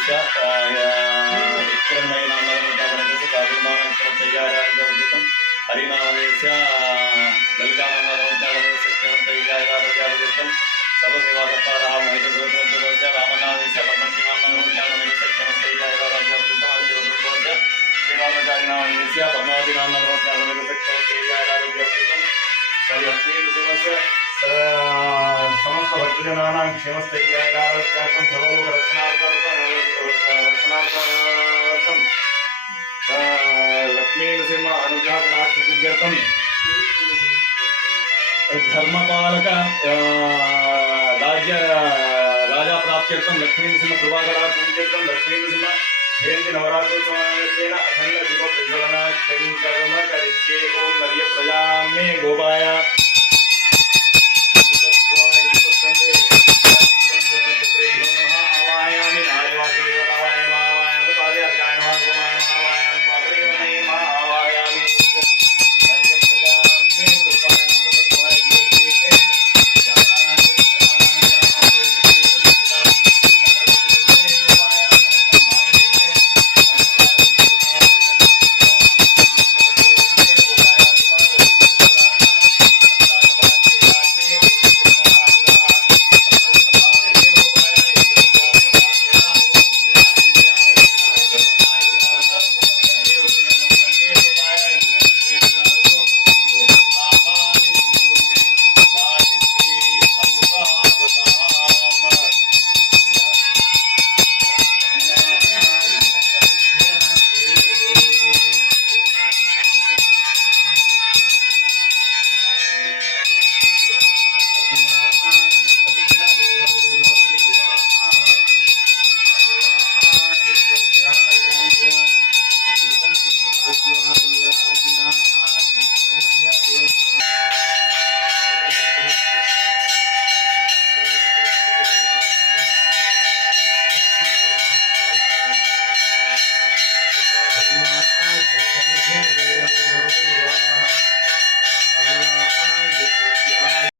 नामदेस्य किरणमयी नामदेवतावनस्य साधुमानक्षमतैयाराजवृतं हरिनामदेस्य ललितानामदेवतावनस्य क्षमतैयाराजवृतं सर्वसेवादत्तारः महितदोषस्य रामनामदेस्य पद्मश्रीनामदेवतावनस्य क्षमतैयाराजवृतं शिवदुर्गस्य श्रीरामचारिनामदेस्य पद्मावतीनामदेवतावनस्य क्षमतैयाराजवृतं श्रीलक्ष्मीनृसिंहस्य समस्त भक्तजनानां क्षेमस्थैर्यार्थं सर्वलोकरक्षणार्थं लक्ष्मीनृसिंह अनुग्रहकटाक्षसिद्ध्यर्थं धर्मपालक राजाप्राप्त्यर्थं लक्ष्मीनृसिंह कृपाकटाक्षसिद्ध्यर्थं लक्ष्मीनृसिंह जयन्ती नवरात्रोत्सवेन अखण्ड दीपप्रज्वलनं कर्म करिष्ये। ओम नर्य प्रजा मे गोपाय